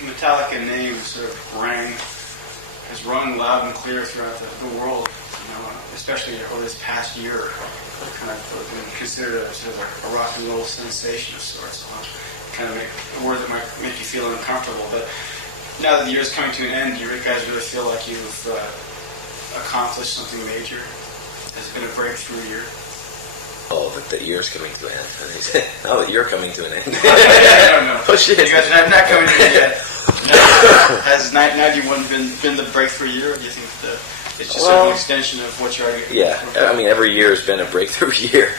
Metallica name sort of has rung loud and clear throughout the world, especially over this past year. Kind of been considered a sort of a rock and roll sensation of sorts. Kind of a word that might make you feel uncomfortable. But now that the year's coming to an end, do you guys really feel like you've accomplished something major? Has it been a breakthrough year? Oh, but the year's coming to an end. Now that you're coming to an end. I don't know. Oh, shit. You guys are not coming to an end yet. Has 91 been the breakthrough year, or do you think it's just an extension of what you're already... Yeah, I mean, every year has been a breakthrough year,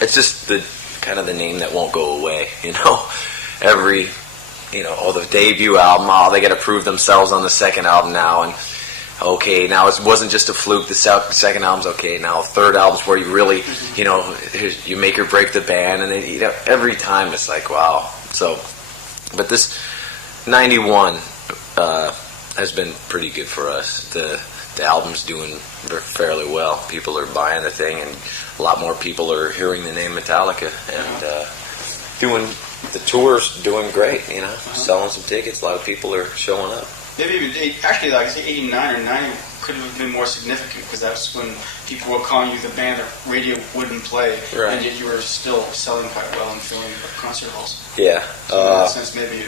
It's just the kind of the name that won't go away, Every, the debut album, they got to prove themselves on the second album now, and okay, now it wasn't just a fluke. The second album's okay. Now third album's where you really, you make or break the band, and then, every time it's like, wow. So, but this 91 has been pretty good for us. The album's doing fairly well. People are buying the thing, and a lot more people are hearing the name Metallica, and doing the tours, doing great. Selling some tickets. A lot of people are showing up. Maybe even, actually, like I say, 89 or 90 could have been more significant, because that's when people were calling you the band that radio wouldn't play, right. And yet you were still selling quite well and filling concert halls. Yeah. So in that sense, maybe a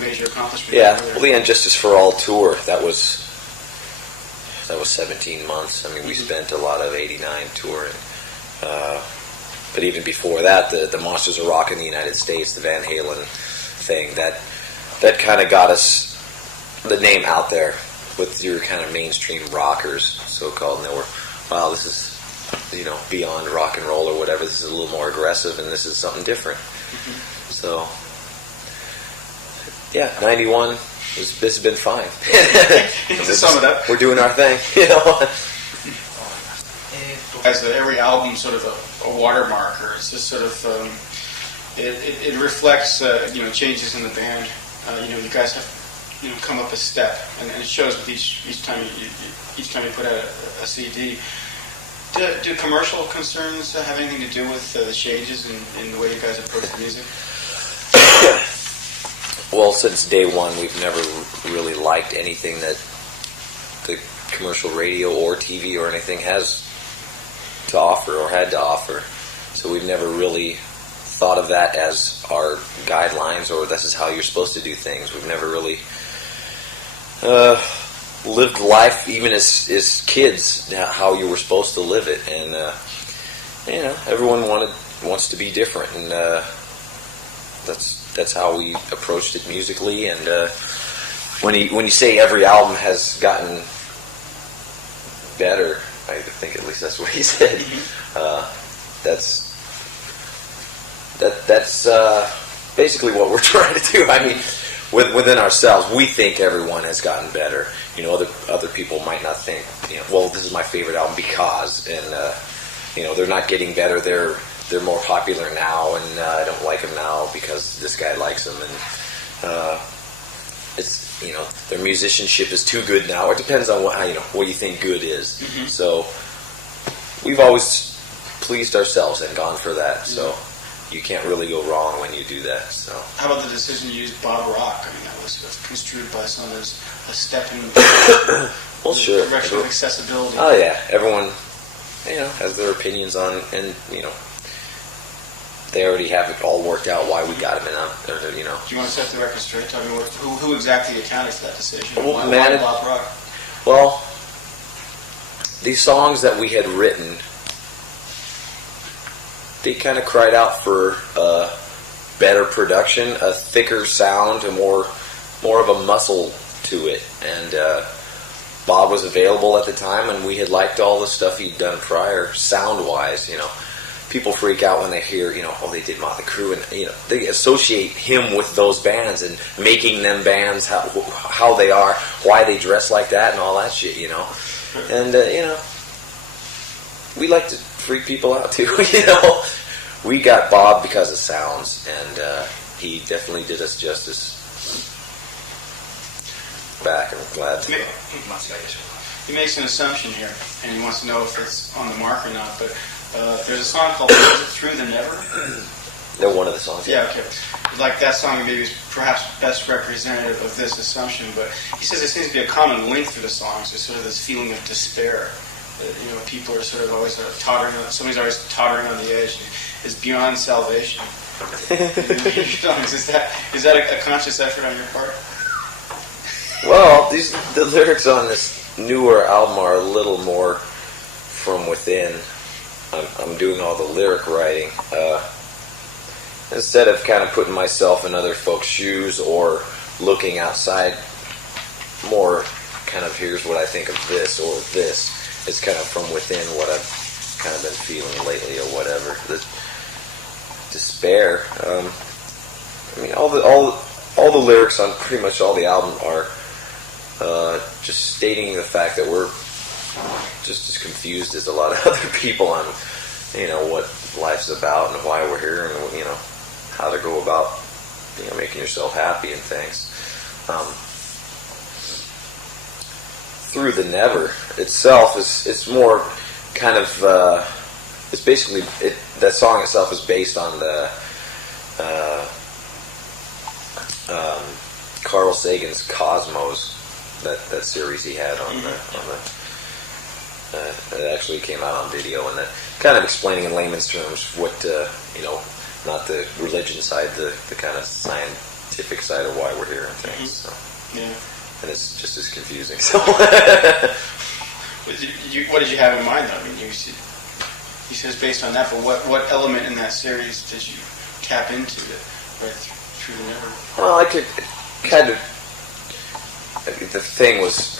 major accomplishment. Yeah. Well, the And Justice for All tour, that was 17 months. I mean, we spent a lot of 89 touring. But even before that, the Monsters of Rock in the United States, the Van Halen thing, that kind of got us the name out there with your kind of mainstream rockers, so-called, and they were, wow, this is, beyond rock and roll or whatever. This is a little more aggressive, and this is something different. Mm-hmm. So, yeah, 91, this has been fine. To sum it up, we're doing our thing, As every album sort of a watermarker, it's just sort of, it reflects, changes in the band. You guys have come up a step, and it shows with each time you put out a CD. Do commercial concerns have anything to do with the changes in the way you guys approach the music? Well, since day one, we've never really liked anything that the commercial radio or TV or anything has to offer or had to offer. So we've never really thought of that as our guidelines, or this is how you're supposed to do things. We've never really lived life, even as kids, how you were supposed to live it, and everyone wants to be different, and that's how we approached it musically. And when you say every album has gotten better, I think at least that's what he said. That's basically what we're trying to do. I mean, within ourselves, we think everyone has gotten better. Other people might not think, well, this is my favorite album because, and they're not getting better. They're more popular now, and I don't like them now because this guy likes them, and it's their musicianship is too good now. It depends on what you think good is. Mm-hmm. So we've always pleased ourselves and gone for that. Mm-hmm. So you can't really go wrong when you do that. So how about the decision to use Bob Rock? I mean, that was construed by some as a step in well, sure, direction of accessibility. Oh yeah, everyone has their opinions on, and they already have it all worked out why we got him in. Do you want to set the record straight? Tell me who exactly accounted for that decision? Well, why Bob Rock? Well, these songs that we had written, they kind of cried out for better production, a thicker sound, a more of a muscle to it. And Bob was available at the time, and we had liked all the stuff he'd done prior, sound-wise. People freak out when they hear, they did Motley Crue, and they associate him with those bands and making them bands, how they are, why they dress like that, and all that shit. And we like to freak people out too. We got Bob because of sounds, and he definitely did us justice. Back, I'm glad to. He makes an assumption here, and he wants to know if it's on the mark or not, but. There's a song called "Through the Never." They're one of the songs. Yeah, okay. Like that song maybe is perhaps best representative of this assumption, but he says there seems to be a common link through the songs. There's sort of this feeling of despair. That, people are sort of always tottering. Somebody's always tottering on the edge. It's beyond salvation. Is that a conscious effort on your part? Well, the lyrics on this newer album are a little more from within. I'm doing all the lyric writing. Instead of kind of putting myself in other folks' shoes or looking outside, more kind of here's what I think of this or this. It's kind of from within what I've kind of been feeling lately or whatever. The despair. All the lyrics on pretty much all the album are just stating the fact that we're just as confused as a lot of other people on, what life's about and why we're here and, how to go about, making yourself happy and things. Through the Never itself it's more kind of, it's basically, that song itself is based on the, Carl Sagan's Cosmos, that series he had on the it actually came out on video, and that kind of explaining in layman's terms what not the religion side, the kind of scientific side of why we're here and things. So. Yeah. And it's just as confusing. So. What did you have in mind, though? He says based on that, but what element in that series did you tap into right through the Never? Well, I could kind of. The thing was,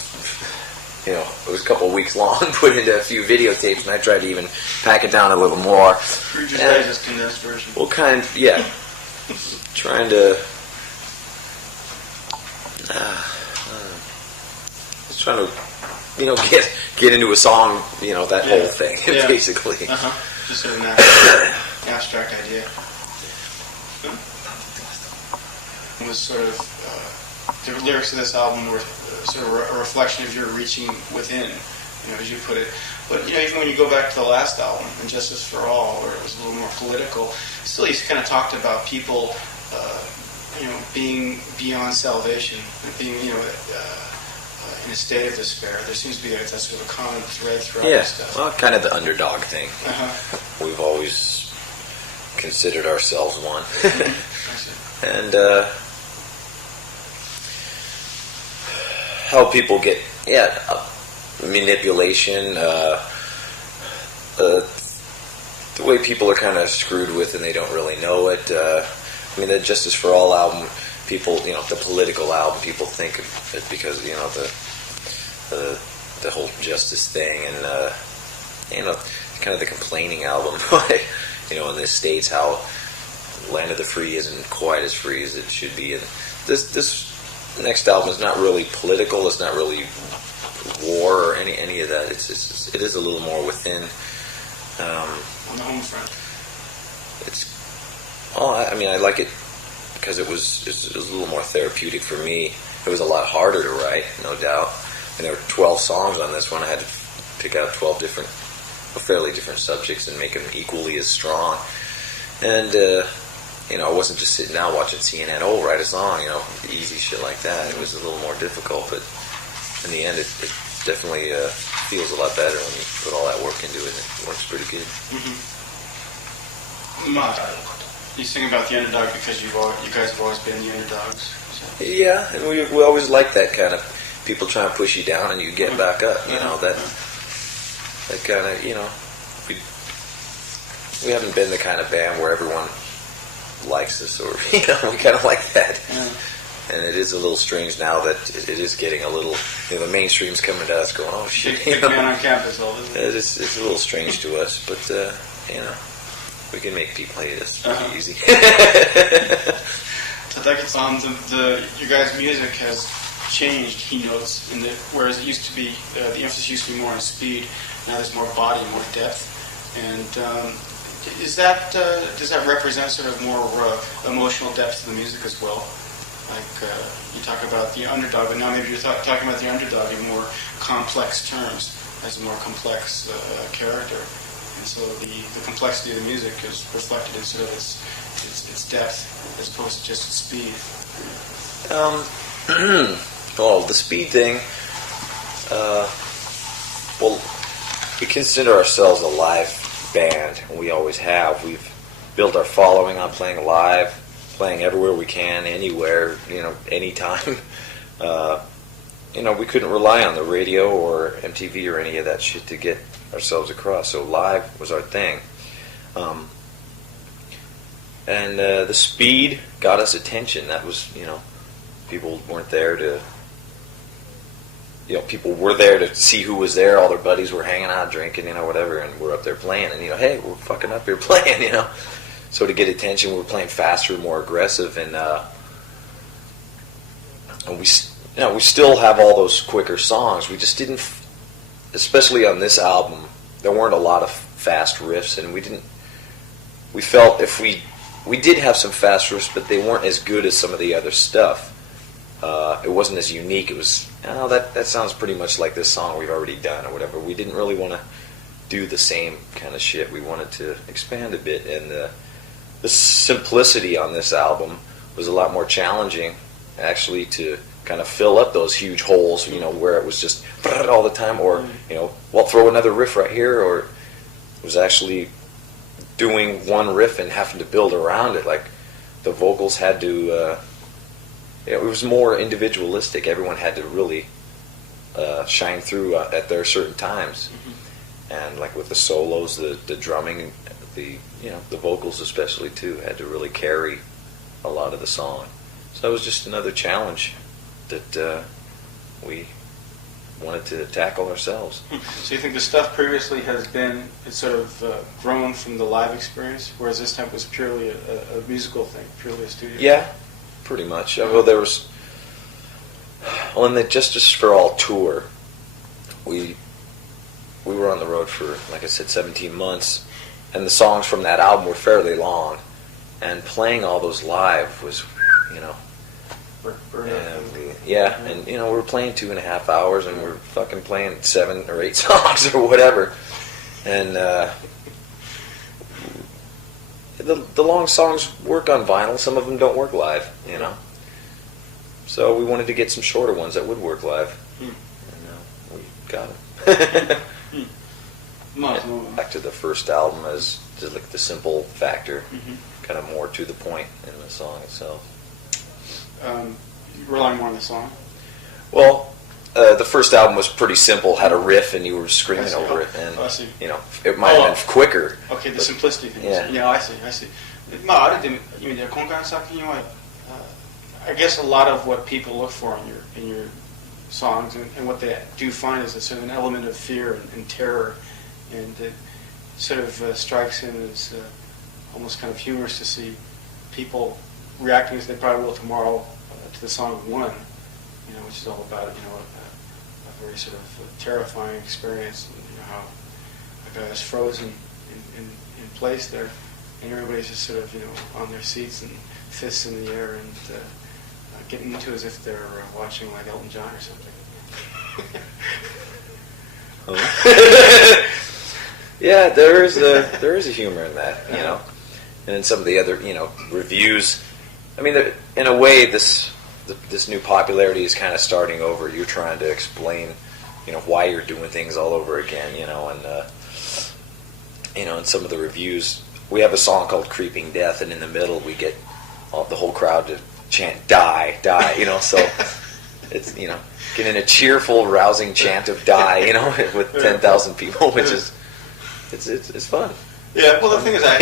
it was a couple of weeks long, put into a few videotapes, and I tried to even pack it down a little more. Reader's Digest condensed version. Well, trying to. Just trying to, get into a song, that whole thing, basically. Just sort of an abstract idea. It was sort of, the lyrics of this album were sort of a reflection of your reaching within, as you put it. But, even when you go back to the last album, Injustice for All, where it was a little more political, still you kind of talked about people, being beyond salvation, being, in a state of despair. There seems to be that sort of a common thread throughout this stuff. Well, kind of the underdog thing. We've always considered ourselves one. And how people get, manipulation, the way people are kind of screwed with and they don't really know it. The Justice for All album, people, the political album, people think of it because, the whole justice thing and, kind of the complaining album, in the States, how Land of the Free isn't quite as free as it should be. And this next album is not really political, it's not really war or any of that. It is a little more within. On the home front. I like it because it was a little more therapeutic for me. It was a lot harder to write, no doubt. And there were 12 songs on this one. I had to pick out 12 fairly different subjects and make them equally as strong. And, I wasn't just sitting down watching CNN, write a song, easy shit like that. It was a little more difficult, but in the end, it definitely feels a lot better when you put all that work into it. It works pretty good. You sing about the underdog because you guys have always been the underdogs. So. Yeah, and we always like that kind of people trying to push you down and you get back up. That kind of, we haven't been the kind of band where everyone likes us or, we kind of like that. Yeah. And it is a little strange now that it is getting a little, the mainstream's coming to us going, oh shit. Big man on campus, all isn't it? It's a little strange to us, but, we can make people hate us pretty easy. So that gets on, your guys' music has changed, he notes, whereas it used to be, the emphasis used to be more on speed, now there's more body, more depth. And does that represent sort of more emotional depth to the music as well? Like you talk about the underdog, but now maybe you're talking about the underdog in more complex terms, as a more complex character. And so the complexity of the music is reflected in sort of its depth as opposed to just its speed. Well, the speed thing. Well, we consider ourselves a live band, and we always have. We've built our following on playing live, playing everywhere we can, anywhere, anytime. We couldn't rely on the radio or MTV or any of that shit to get ourselves across. So live was our thing. And the speed got us attention. That was, people weren't there to... people were there to see who was there. All their buddies were hanging out, drinking, whatever, and we're up there playing. And, hey, we're fucking up here playing, So to get attention, we were playing faster, more aggressive, and we still have all those quicker songs. We just didn't, especially on this album, there weren't a lot of fast riffs, and we felt if we did have some fast riffs, but they weren't as good as some of the other stuff. It wasn't as unique. It was, that sounds pretty much like this song we've already done or whatever. We didn't really want to do the same kind of shit. We wanted to expand a bit, and the simplicity on this album was a lot more challenging, actually, to kind of fill up those huge holes, where it was just all the time, or, throw another riff right here, or it was actually doing one riff and having to build around it. Like, the vocals had to... it was more individualistic. Everyone had to really shine through at their certain times. Mm-hmm. And like with the solos, the drumming, the vocals especially too, had to really carry a lot of the song. So it was just another challenge that we wanted to tackle ourselves. So you think the stuff previously it's sort of grown from the live experience, whereas this time was purely a musical thing, purely a studio? Yeah. Pretty much. Well, there was... Well, in the Justice for All tour, we were on the road for, like I said, 17 months, and the songs from that album were fairly long, and playing all those live was, and we were playing 2.5 hours, and we were fucking playing 7 or 8 songs or whatever, and the long songs work on vinyl. Some of them don't work live, So we wanted to get some shorter ones that would work live. And we got them. Back to the first album as just like the simple factor, kind of more to the point in the song itself. You relying more on the song? Well, the first album was pretty simple, had a riff, and you were screaming over it, and it might have been quicker. Okay, the simplicity thing. Yeah, I see. まあある意味で今回の作品は I guess a lot of what people look for in your songs and what they do find is a sort of an element of fear and terror, and it sort of strikes him as almost kind of humorous to see people reacting as they probably will tomorrow to the song One, which is all about a very sort of terrifying experience, and how a guy is frozen in place there, and everybody's just sort of on their seats and fists in the air and getting into as if they're watching like Elton John or something. Yeah, there is a humor in that, and in some of the other reviews. I mean, in a way, this new popularity is kind of starting over. You're trying to explain, why you're doing things all over again, and in some of the reviews, we have a song called "Creeping Death," and in the middle we get the whole crowd to chant "Die, die," so it's getting a cheerful, rousing chant of "Die," with 10,000 people, which is it's fun. Yeah, well, the thing is, I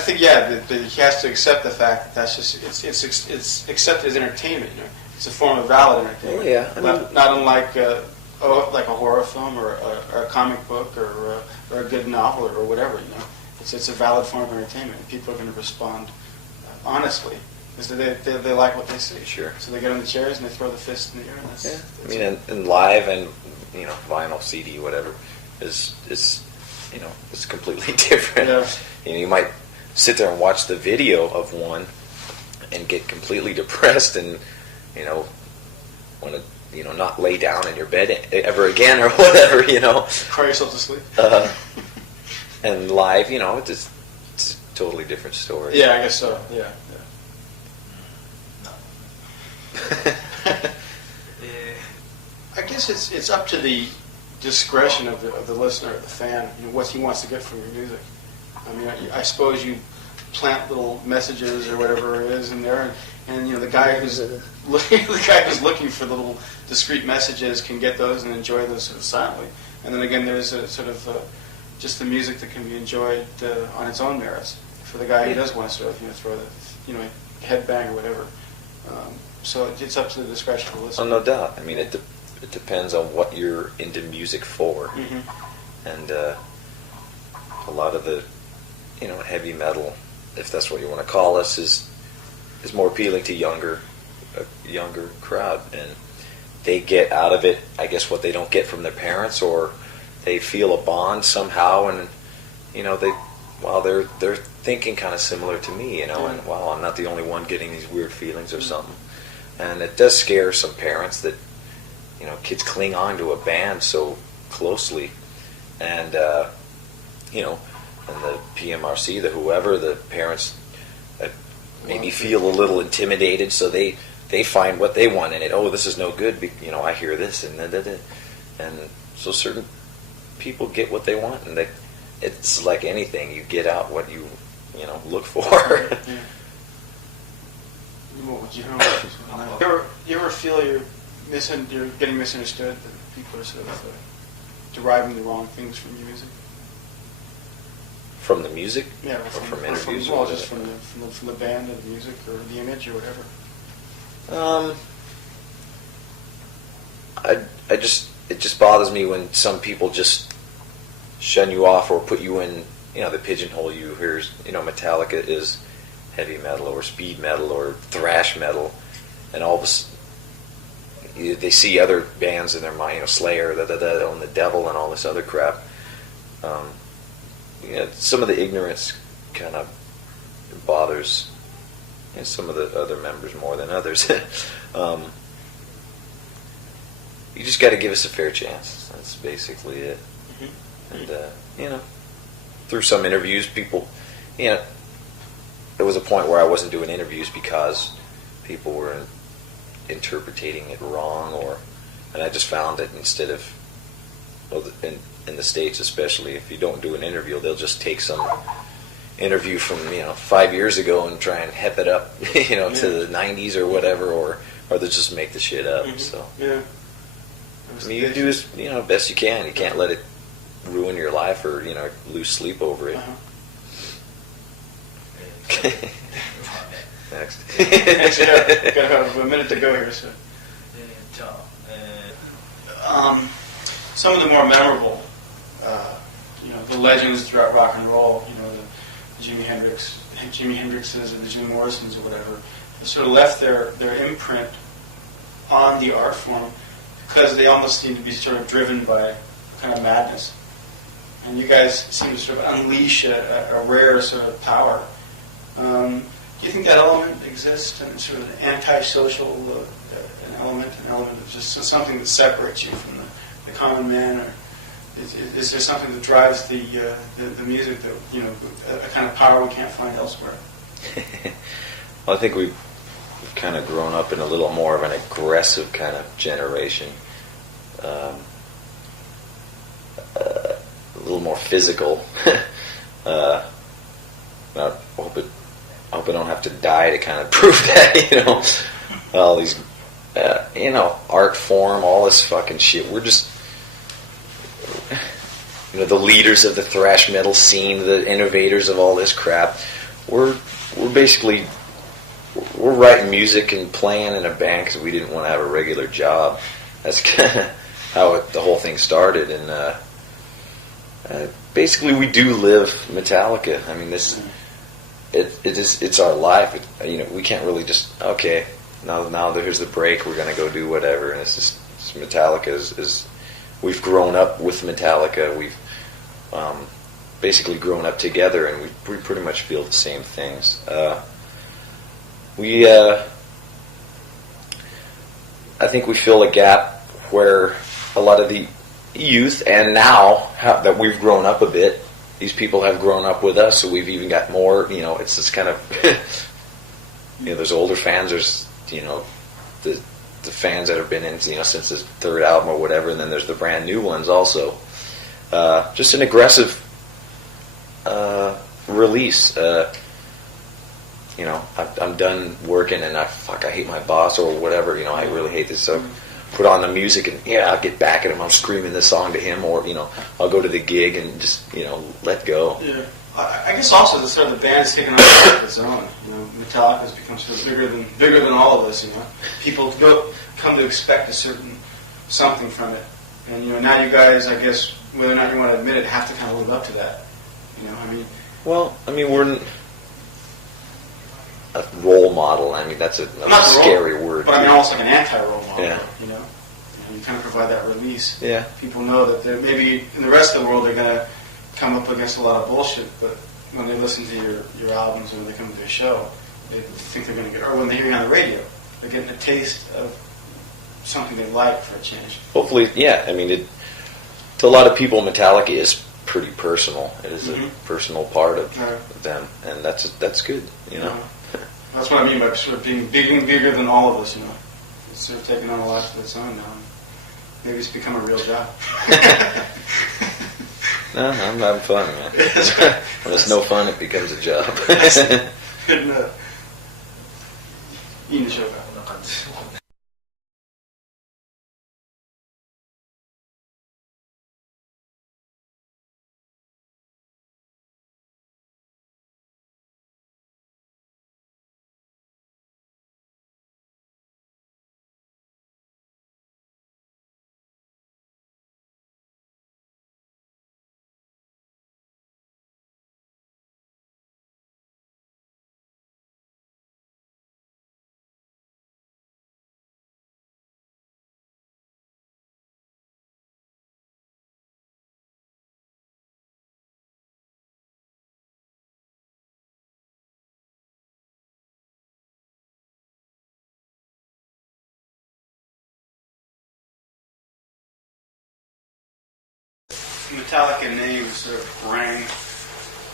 think that he has to accept the fact that that's just it's accepted as entertainment. It's a form of valid entertainment. Oh, yeah, not unlike like a horror film or a comic book or a good novel or whatever. It's a valid form of entertainment, and people are going to respond honestly because they like what they see. Sure. So they get on the chairs and they throw the fist in the air. And that's and live and vinyl, CD, whatever is it's completely different. Yeah. You might sit there and watch the video of One and get completely depressed and want to not lay down in your bed ever again or whatever. Cry yourself to sleep. And live, it's a totally different story. Yeah, I guess so. Yeah. I guess it's up to the discretion of the listener, the fan, what he wants to get from your music. I mean, I suppose you plant little messages or whatever it is in there, and the guy who's looking for the little discrete messages can get those and enjoy those sort of silently. And then again, there's a sort of just the music that can be enjoyed on its own merits for the guy who does want to sort of throw the headbang or whatever. So it's up to the discretion of the listener. Oh, no doubt. I mean, it depends on what you're into music for, and a lot of the heavy metal, if that's what you want to call us, is more appealing to a younger crowd, and they get out of it, I guess, what they don't get from their parents, or they feel a bond somehow, and they're thinking kind of similar to me, and wow, I'm not the only one getting these weird feelings or something. And it does scare some parents that kids cling on to a band so closely, and and the PMRC, the parents maybe feel a little intimidated, so they find what they want in it. Oh, this is no good. I hear this, and so certain people get what they want, and it's like anything. You get out what you look for. You ever feel you're getting misunderstood? That people are sort of deriving the wrong things from your music? From the music? Yeah, or from interviews? Just from the band or the music or the image or whatever. It just bothers me when some people just shun you off or put you in, they pigeonhole you. Here's, Metallica is heavy metal or speed metal or thrash metal, and all of a sudden they see other bands in their mind, Slayer, and the Devil, and all this other crap. Some of the ignorance kind of bothers some of the other members more than others. You just got to give us a fair chance. That's basically it. And through some interviews, people, there was a point where I wasn't doing interviews because people were interpreting it wrong, and I just found that instead of, in the States especially, if you don't do an interview, they'll just take some interview from 5 years ago and try and hep it up to the 90s or whatever, or they'll just make the shit up. So I mean, you do as best you can. You can't let it ruin your life or lose sleep over it. Next. Got about a minute to go here, so. Some of the more memorable, the legends throughout rock and roll, the Jimi Hendrixes or the Jim Morrisons or whatever, they sort of left their imprint on the art form because they almost seem to be sort of driven by kind of madness. And you guys seem to sort of unleash a rare sort of power. Do you think that element exists, and sort of an antisocial an element of just something that separates you from the common man, or is there something that drives the music that a kind of power we can't find elsewhere? Well, I think we've kind of grown up in a little more of an aggressive kind of generation, a little more physical. I hope I don't have to die to kind of prove that, all these, art form, all this fucking shit. We're just, the leaders of the thrash metal scene, the innovators of all this crap. We're basically, we're writing music and playing in a band because we didn't want to have a regular job. That's kind of how the whole thing started. And basically, we do live Metallica. I mean, it's our life. We can't really just now here's the break. We're gonna go do whatever. And it's Metallica is we've grown up with Metallica. We've basically grown up together, and we pretty much feel the same things. I think we fill a gap where a lot of the youth, and now that we've grown up a bit, these people have grown up with us, so we've even got more. It's this kind of there's older fans. There's the fans that have been in since the third album or whatever, and then there's the brand new ones also. Just an aggressive release. I'm done working and I hate my boss or whatever. I really hate this. So put on the music and I'll get back at him. I'm screaming this song to him, or I'll go to the gig and just let go. Yeah, I guess also the band's taken on of its own. Metallica has become sort of bigger than all of us. People come to expect a certain something from it, and now you guys, I guess, whether or not you want to admit it, have to kind of live up to that. We're a role model. That's a scary word. But almost like an anti-role model. Yeah. You kind of provide that release. Yeah. People know that maybe in the rest of the world they're going to come up against a lot of bullshit, but when they listen to your albums or when they come to a show, they think they're going to get, or when they hear you on the radio, they're getting a taste of something they like for a change. Hopefully, yeah. To a lot of people, Metallica is pretty personal. It is a personal part of them, and that's good. That's what I mean by sort of being bigger than all of us. It's sort of taking on a life of its own now. Maybe it's become a real job. No, I'm having fun, man. When it's no fun, it becomes a job. Good enough. You need to show back. Metallica name sort of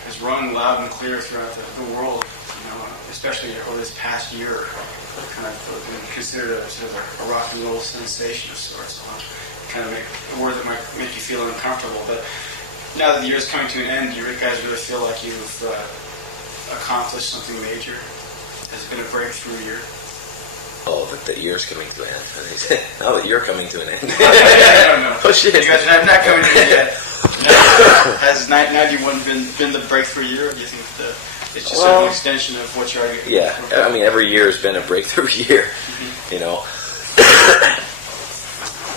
has rung loud and clear throughout the world, especially over this past year. Kind of been considered a sort of a rock and roll sensation of sorts. Kind of a word that might make you feel uncomfortable. But now that the year's coming to an end, do you guys really feel like you've accomplished something major? Has it been a breakthrough year? Oh, that the year's coming to an end. Now that you're coming to an end. I don't know. Oh, shit. You guys are not coming to an end yet. Has 91 been the breakthrough year, or do you think it's just an extension of what you're arguing? Yeah, every year has been a breakthrough year.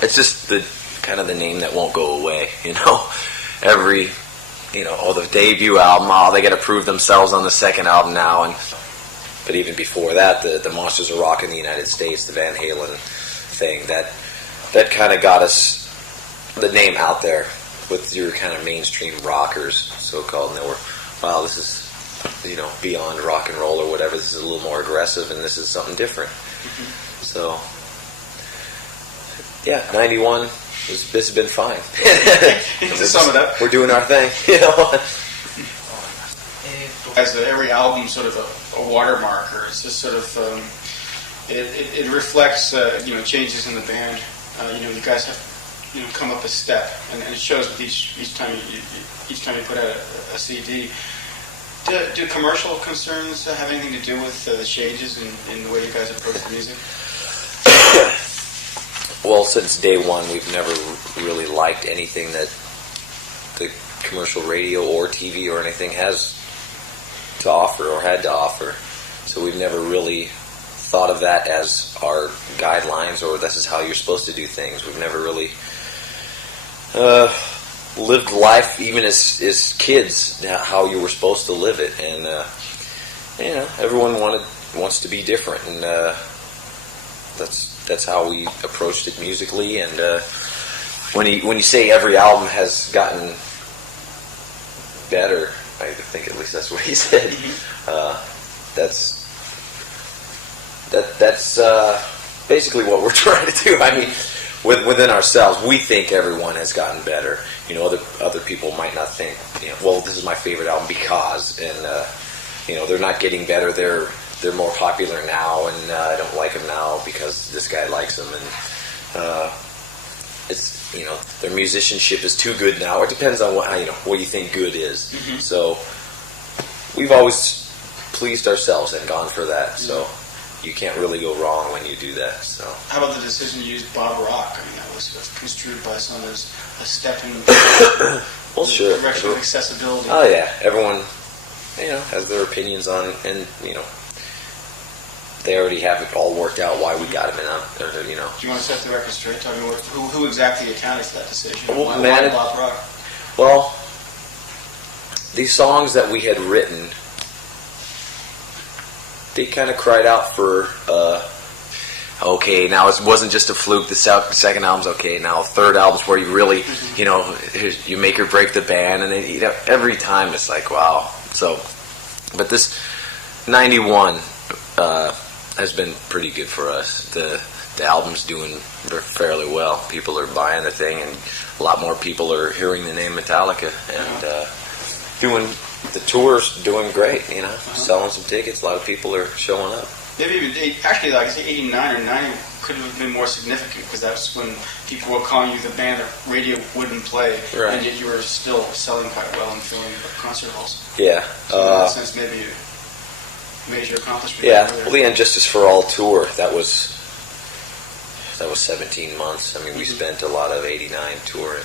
It's just the kind of the name that won't go away. Every the debut album, they got to prove themselves on the second album now, but even before that, the Monsters of Rock in the United States, the Van Halen thing, that kind of got us the name out there with your kind of mainstream rockers, so-called, and they were, wow, this is, beyond rock and roll or whatever. This is a little more aggressive, and this is something different. So, yeah, 91, this has been fine. To sum it up, we're doing our thing, As every album sort of a watermarker, it's just sort of it reflects changes in the band. You guys have come up a step, and it shows with each time you put out a CD. Do commercial concerns have anything to do with the changes in the way you guys approach the music? Well, since day one, we've never really liked anything that the commercial radio or TV or anything has to offer or had to offer. So we've never really thought of that as our guidelines, or this is how you're supposed to do things. We've never really lived life, even as kids, how you were supposed to live it. And everyone wants to be different, and that's how we approached it musically. And when you say every album has gotten better, I think at least that's what he said. That's basically what we're trying to do. within ourselves, we think everyone has gotten better. You know, other people might not think, you know, well, this is my favorite album because, and you know, they're not getting better. They're more popular now, and I don't like them now because this guy likes them, and it's, you know, their musicianship is too good now. It depends on what you think good is. Mm-hmm. So we've always pleased ourselves and gone for that. Mm-hmm. So you can't really go wrong when you do that. So how about the decision to use Bob Rock? I mean, that was construed by some as a step in well, sure, direction of accessibility. Oh yeah, everyone, you know, has their opinions on, and you know, they already have it all worked out why we got him in. You know. Do you want to set the record straight? Tell me who exactly accounted for that decision? Well, why Bob Rock? Well, these songs that we had written, they kind of cried out for, okay, now it wasn't just a fluke. The second album's okay. Now third album's where you really, you know, you make or break the band, and then, you know, every time it's like, wow. So, but this 91 has been pretty good for us. The album's doing fairly well. People are buying the thing, and a lot more people are hearing the name Metallica, and doing the tour's doing great. You know, selling some tickets. A lot of people are showing up. Maybe even, actually, like I say, 89 or 90 could have been more significant because that's when people were calling you the band that radio wouldn't play, right. And yet you were still selling quite well and filling concert halls. Yeah. So in that sense, maybe a major accomplishment. Yeah. Well, the And Justice for All tour, that was 17 months. I mean, we spent a lot of 89 touring.